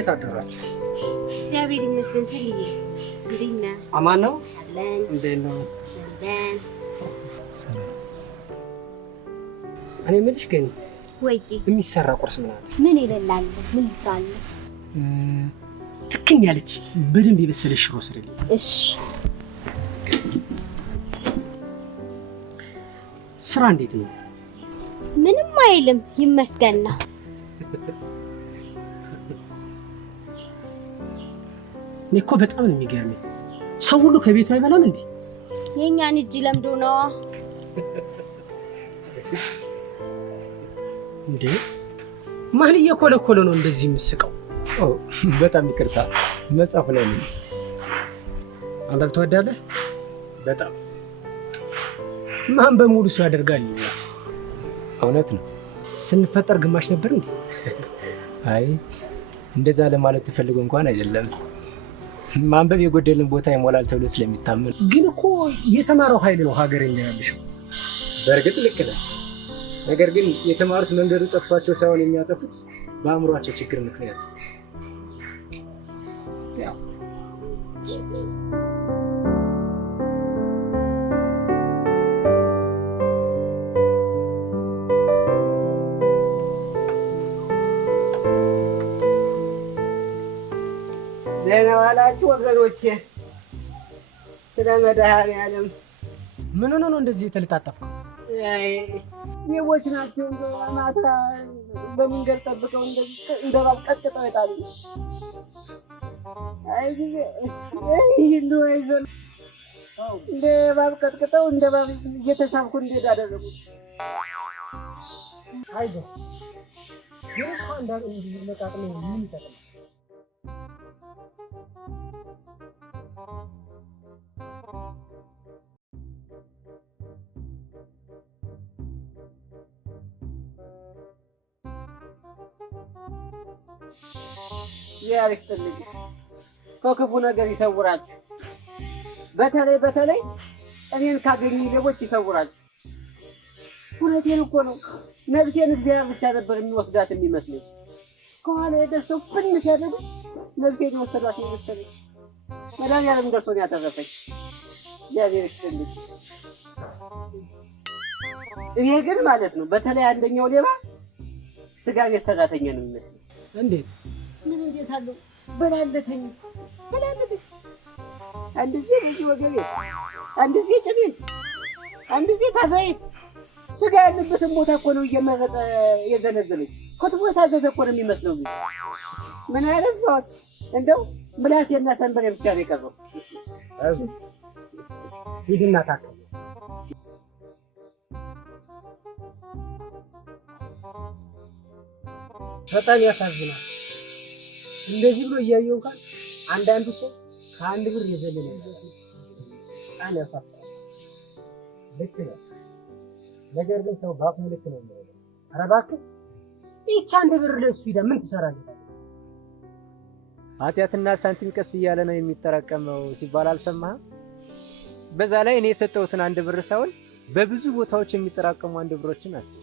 እንዴት አደራችሁ? እግዚአብሔር ይመስገን። ሰልዬ እንዴት ነህ? አማን ነው አለን። እንዴት ነው? አለን። ሰላም። እኔ የምልሽ ግን ወይ የሚሰራ ቁርስ ምን አለ? ምን ይላል? ምን ልሳለ? ትክን ያለች በደንብ የበሰለ ሽሮ ስሪልኝ። እሺ። ስራ እንዴት ነው? ምንም አይልም ይመስገን ነው። እኔ እኮ በጣም ነው የሚገርመኝ። ሰው ሁሉ ከቤቱ አይበላም እንዴ? የኛን እጅ ለምዶ ነው እንዴ? ማን እየኮለኮለ ነው እንደዚህ የምስቀው? በጣም ይቅርታ፣ መጽሐፍ ላይ ነኝ። አንበብ ትወዳለህ? በጣም ማንበብ ሙሉ ሰው ያደርጋል። እውነት ነው። ስንፈጠር ግማሽ ነበር እንዴ? አይ እንደዛ ለማለት ተፈልጎ እንኳን አይደለም። ማንበብ የጎደልን ቦታ ይሞላል ተብሎ ስለሚታመን። ግን እኮ የተማረው ኃይል ነው ሀገር የሚያልሽው። በእርግጥ ልክ ነህ። ነገር ግን የተማሩት መንገዱ ጠፍቷቸው ሳይሆን የሚያጠፉት በአእምሯቸው ችግር ምክንያት። ደህና ዋላችሁ ወገኖቼ። ስለ መድኃኒዓለም ምን ሆነ ነው እንደዚህ የተለጣጠፍከው? ሌቦች ናቸው። ማታ በመንገድ ጠብቀው እንደ እባብ ቀጥቅጠው ይጣሉ። አይ ጊዜ ይህን ወይዘን እንደ እባብ ቀጥቅጠው እንደ እባብ እየተሳብኩ እንዴት አደረጉት? አይዞህ ግን እኮ አንዳንድ መቃጥሎ ምን ይጠቅማል? እግዚአብሔር ይስጥልኝ፣ ከክፉ ነገር ይሰውራችሁ። በተለይ እኔን ካገኙ ሌቦች ይሰውራችሁ። እውነቴን እኮ ነው። ነፍሴን እግዚአብሔር ብቻ ነበር የሚወስዳት የሚመስለኝ። ከኋላ የደርሰው ፍን ሲያደርጉ ነፍሴን የወሰዷት የመሰለኝ። መድኃኒዓለም ደርሶ ነው ያተረፈኝ። እግዚአብሔር ይስጥልኝ። እኔ ግን ማለት ነው በተለይ አንደኛው ሌባ ስጋ ቤት ሰራተኛ ነው የሚመስለኝ። እንዴት? ምን እንዴት አለው? በላለተኝ አንድ ጊዜ በዚህ ወገቤ፣ አንድ ጊዜ ጭኔን፣ አንድ ጊዜ ታፋዬን። ስጋ ያለበትን ቦታ እኮ ነው እየመረጠ የዘነዘለኝ። ከትቦ የታዘዘ እኮ ነው የሚመስለው። ምን አይነት ሰው እንደው ምላሴና ሰንበሬ ብቻ ነው የቀረው። ሂድና ታከም። በጣም ያሳዝናል። እንደዚህ ብሎ እያየው እንኳን አንዳንዱ ሰው ከአንድ ብር የዘለለ ነው። በጣም ያሳፍራል። ልክ ነው። ነገር ግን ሰው ባፉ ልክ ነው የሚለው። ኧረ እባክህ ይህች አንድ ብር ለእሱ ሂዳ ምን ትሰራለህ? ኃጢአትና ሳንቲም ቀስ እያለ ነው የሚጠራቀመው ሲባል አልሰማህም? በዛ ላይ እኔ የሰጠሁትን አንድ ብር ሳይሆን በብዙ ቦታዎች የሚጠራቀሙ አንድ ብሮችን አስብ።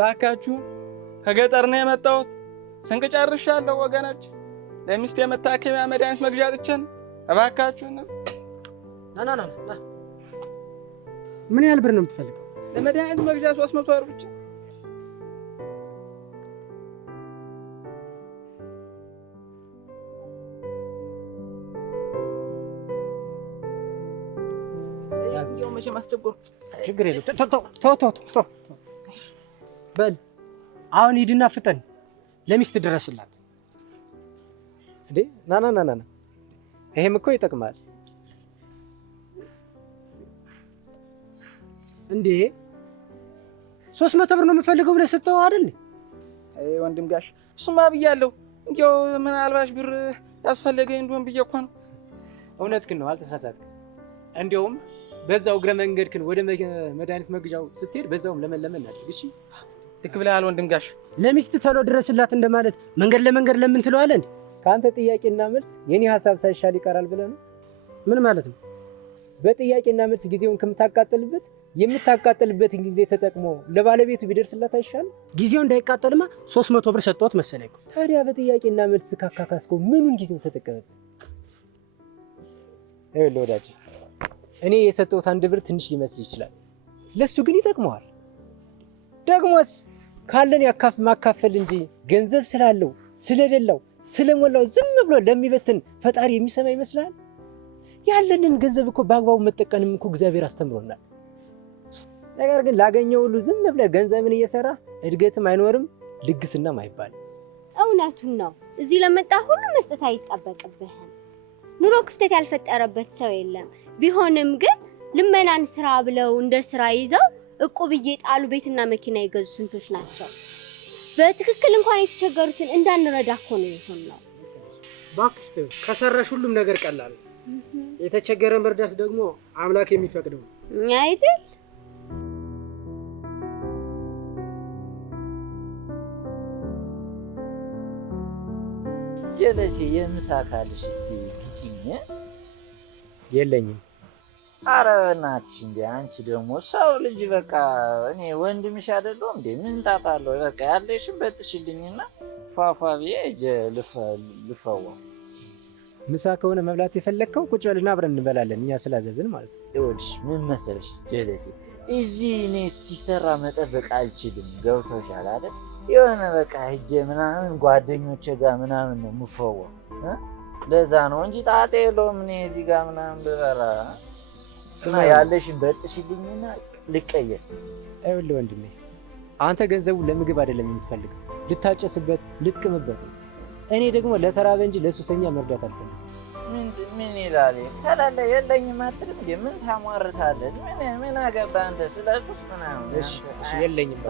እባካችሁ ከገጠር ነው የመጣሁት። ስንቅ ጨርሻለሁ ወገኖች። ለሚስቴ የመታከሚያ መድኃኒት መግዣ አጥቼን እባካችሁ ነው። ና ምን ያህል ብር ነው የምትፈልገው? ለመድኃኒት መግዣ 300 ብር ብቻ። ያው መቼም አስቸገርኩ። ችግር የለውም። ተው በል አሁን ሂድና ፍጠን፣ ለሚስት ድረስላት። እንዴ ና ይሄም እኮ ይጠቅማል። እንዴ 300 ብር ነው የምፈልገው ብለህ ሰጠኸው አይደል? አይ ወንድም ጋሽ እሱማ ብያለሁ። እንዴው ምናልባሽ ብር ያስፈልገኝ እንደሆን ብዬ እኮ ነው። እውነትህን ነው፣ አልተሳሳትክም። እንዲያውም በዛው እግረ መንገድክን ወደ መድኃኒት መግዣው ስትሄድ በዛውም ለመለመን አድርግ። እሺ ልክ ብለሃል ወንድም ጋሽ። ለሚስት ቶሎ ድረስላት እንደማለት መንገድ ለመንገድ ለምን ትለዋለህ እንዴ? ከአንተ ጥያቄና መልስ የኔ ሐሳብ ሳይሻል ይቀራል ብለህ ነው? ምን ማለት ነው? በጥያቄና መልስ ጊዜውን ከምታቃጥልበት የምታቃጥልበትን ጊዜ ተጠቅሞ ለባለቤቱ ቢደርስላት አይሻልም? ጊዜው እንዳይቃጠልማ 300 ብር ሰጥቶት መሰለኝ። ታዲያ በጥያቄና መልስ ካካካስከው ምኑን ጊዜው ተጠቀመበት? ይኸውልህ ወዳጅ፣ እኔ የሰጠሁት 1 ብር ትንሽ ሊመስል ይችላል፣ ለሱ ግን ይጠቅመዋል። ደግሞስ ካለን ማካፈል እንጂ ገንዘብ ስላለው ስለሌለው ስለሞላው ዝም ብሎ ለሚበትን ፈጣሪ የሚሰማ ይመስላል? ያለንን ገንዘብ እኮ በአግባቡ መጠቀምም እኮ እግዚአብሔር አስተምሮናል። ነገር ግን ላገኘው ሁሉ ዝም ብለህ ገንዘብን እየሰራ እድገትም አይኖርም፣ ልግስናም አይባልም። እውነቱን ነው። እዚህ ለመጣ ሁሉ መስጠት አይጠበቅብህም። ኑሮ ክፍተት ያልፈጠረበት ሰው የለም። ቢሆንም ግን ልመናን ስራ ብለው እንደ ስራ ይዘው እቁብ እየጣሉ ቤትና መኪና የገዙ ስንቶች ናቸው። በትክክል እንኳን የተቸገሩትን እንዳንረዳ እኮ ነው የሆነው። እባክሽ ተይው፣ ከሰራሽ ሁሉም ነገር ቀላል ነው። የተቸገረ መርዳት ደግሞ አምላክ የሚፈቅደው አይደል? ጀለሴ የምሳ ካልሽ እስቲ ግጭኝ። የለኝም። ኧረ በእናትሽ እንደ አንቺ ደግሞ ሰው ልጅ በቃ እኔ ወንድምሽ አይደለሁ እንዴ? ምን ታጣለሁ? በቃ ያለሽን በጥሽልኝና ፏፏ ብዬ እጄ ልፈዋ። ምሳ ከሆነ መብላት የፈለግከው ቁጭ በልና አብረን እንበላለን፣ እኛ ስላዘዝን ማለት ነው። ይኸውልሽ ምን መሰለሽ ጀለሴ፣ እዚህ እኔ እስኪሰራ መጠበቅ አልችልም። ገብቶሻል አይደል? የሆነ በቃ ሂጄ ምናምን ጓደኞቼ ጋር ምናምን ነው የምፈዋው። ለዛ ነው እንጂ ጣጣ የለውም። እኔ እዚህ ጋር ምናምን ብበራ እና ያለሽን በጥሽልኝና ልቀየስ። ይኸውልህ ወንድሜ፣ አንተ ገንዘቡን ለምግብ አይደለም የምትፈልገው፣ ልታጨስበት ልትቅምበት ነው። እኔ ደግሞ ለተራበ እንጂ ለሱሰኛ መርዳት አልፈልግም። ምን ይላል? ከሌለ የለኝም አትልም እንዴ? ምን ታሟርታለህ? ምን አገባህ አንተ ስለ ሱስ ምናምን? እሺ የለኝም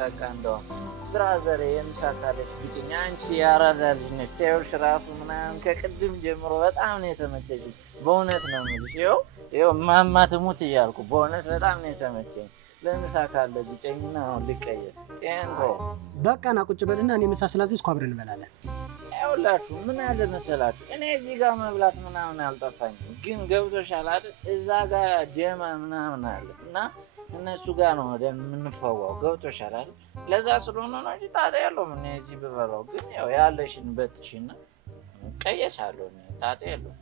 በቃ እንደውም ብራዘር የምሳካለች ግጭኝ። አንቺ የአራዳ ልጅ ነች። ሲያዩሽ ራሱ ምናምን ከቅድም ጀምሮ በጣም ነው የተመቸኝ። በእውነት ነው የምልሽ። ይኸው እማማ ትሙት እያልኩ በእውነት በጣም ነው የተመቸኝ። ለምሳ ካለ ግጨኝና አሁን ልቀየስ። ጤንቶ በቃ ና ቁጭ በልና እኔ ምሳ ስላዘዝኩ አብረን እንበላለን። ይኸውላችሁ ምን አለ መሰላችሁ፣ እኔ እዚህ ጋር መብላት ምናምን አልጠፋኝም፣ ግን ገብቶሻል አይደል? እዛ ጋር ጀማ ምናምን አለ እና እነሱ ጋር ነው የምንፈዋው። ገብቶሻል አይደል? ለዛ ስለሆነ ነው እንጂ ጣጣ የለውም። እኔ እዚህ ብበላው ግን ያው ያለሽን በጥሽና ቀየሳለሁ። ጣጣ የለውም።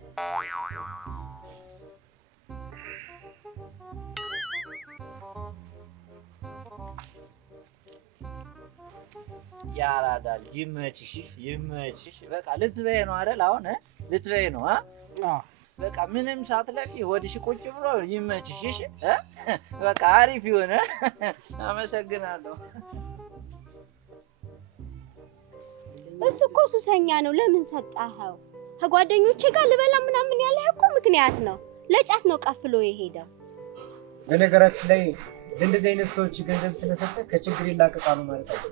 ያራዳል። ይመችሽ ይመችሽ። በቃ ልትበይ ነው አይደል? አሁን ልትበይ ነው። በቃ ምንም ሳትለፊ ወዲሽ ቁጭ ብሎ ይመችሽ። በቃ አሪፍ ይሆነ። አመሰግናለሁ። እሱ እኮ ሱሰኛ ነው። ለምን ሰጣኸው? ከጓደኞቼ ጋር ልበላ ምናምን ያለህ እኮ ምክንያት ነው። ለጫት ነው ቀፍሎ የሄደው። በነገራችን ላይ ለእንደዚህ አይነት ሰዎች ገንዘብ ስለሰጠ ከችግር ይላቀቃሉ ማለት ነው።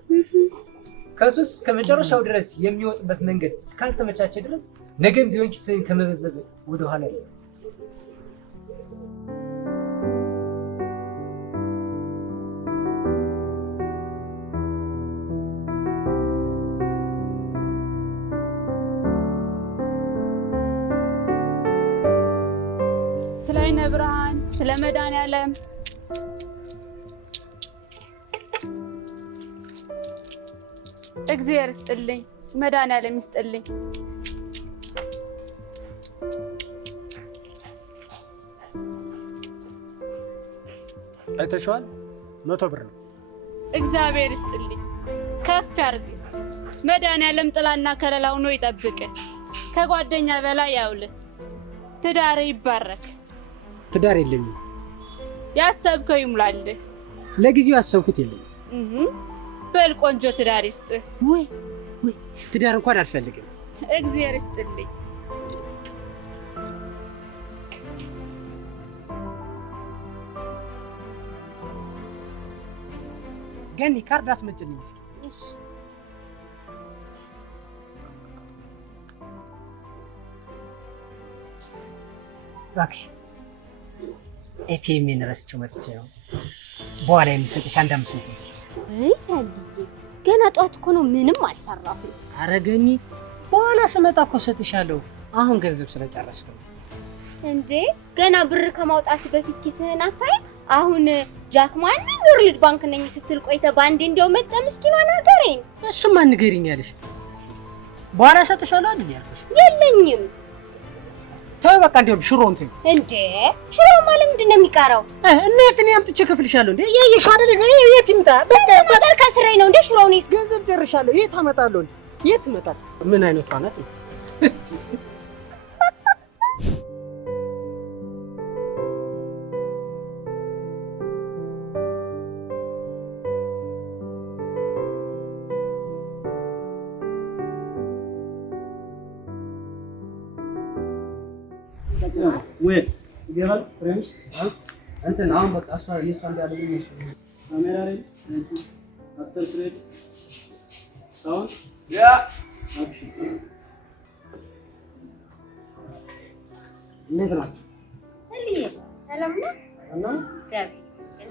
ከሱስ ከመጨረሻው ድረስ የሚወጥበት መንገድ እስካልተመቻቸ ድረስ ነገም ቢሆን ኪስን ከመበዝበዝ ወደኋላ አይደለም። ስለ አይነ ብርሃን ስለ መድኃኒዓለም እግዚአብሔር ይስጥልኝ፣ መድኃኒዓለም ይስጥልኝ። አይተሽዋል? 100 ብር ነው። እግዚአብሔር ይስጥልኝ፣ ከፍ ያርግ። መድኃኒዓለም ጥላና ከለላ ሆኖ ይጠብቅ፣ ከጓደኛ በላይ ያውል። ትዳር ይባረክ። ትዳር የለኝም። ያሰብከው ይሙላልህ። ለጊዜው ያሰብኩት የለኝም። በል ቆንጆ ትዳር ይስጥ። ወይ ትዳር እንኳን አልፈልግም። እግዚአብሔር ይስጥልኝ። ገኒ ካርድ አስመጭልኝ እስኪ። እሺ እባክሽ ኤቲኤም ረስቼው መጥቼ ነው። በኋላ የሚሰጥሽ 1 500 አይ ሰልዬ፣ ገና ጧት እኮ ነው፣ ምንም አልሰራሁም። ኧረ ገኒ በኋላ ስመጣ እኮ ሰጥሻለሁ። አሁን ገንዘብ ስለጨረስኩ ነው። እንዴ ገና ብር ከማውጣት በፊት ኪስህን አታይም? አሁን ጃክማን ወርልድ ባንክ ነኝ ስትል ቆይተ ባንዴ እንደው መጣ ምስኪኗን ሀገሬን። እሱማ ንገሪኝ ያለሽ በኋላ ሰጥሻለሁ አይደል ያልኩሽ? የለኝም። ተው በቃ እንደው ሽሮን ተይ። እንዴ ሽሮ ማለት ምንድን ነው የሚቀረው? እንዴት እኔ አምጥቼ ከፍልሻለሁ እንዴ? ያየሽ አይደል የት ይምጣ? በቃ ነገር ከስራዬ ነው እንዴ ሽሮውን ገንዘብ ጨርሻለሁ። የት አመጣለሁ እንዴ? የት ይመጣል? ምን አይነቷ ናት? ወይ ይገባል ፍሬንድስ እንትን አሁን በቃ እሷ እንዲያደርግ ነው ካሜራ ላይ አክተር ስሬት ሳውንድ ያ አክሽን እንዴት ናችሁ? ሰላም ነው? እና እግዚአብሔር ይመስገን።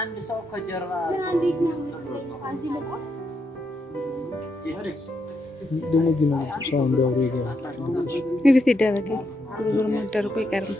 አንድ ሰው ከጀርባ ስራ እንዴት ነው? እዚህ ልቆ ደግሞ ግን ሰው እንደው ይገባል። እንዴት ይደረጋል? ዞር ማደረጉ አይቀርም።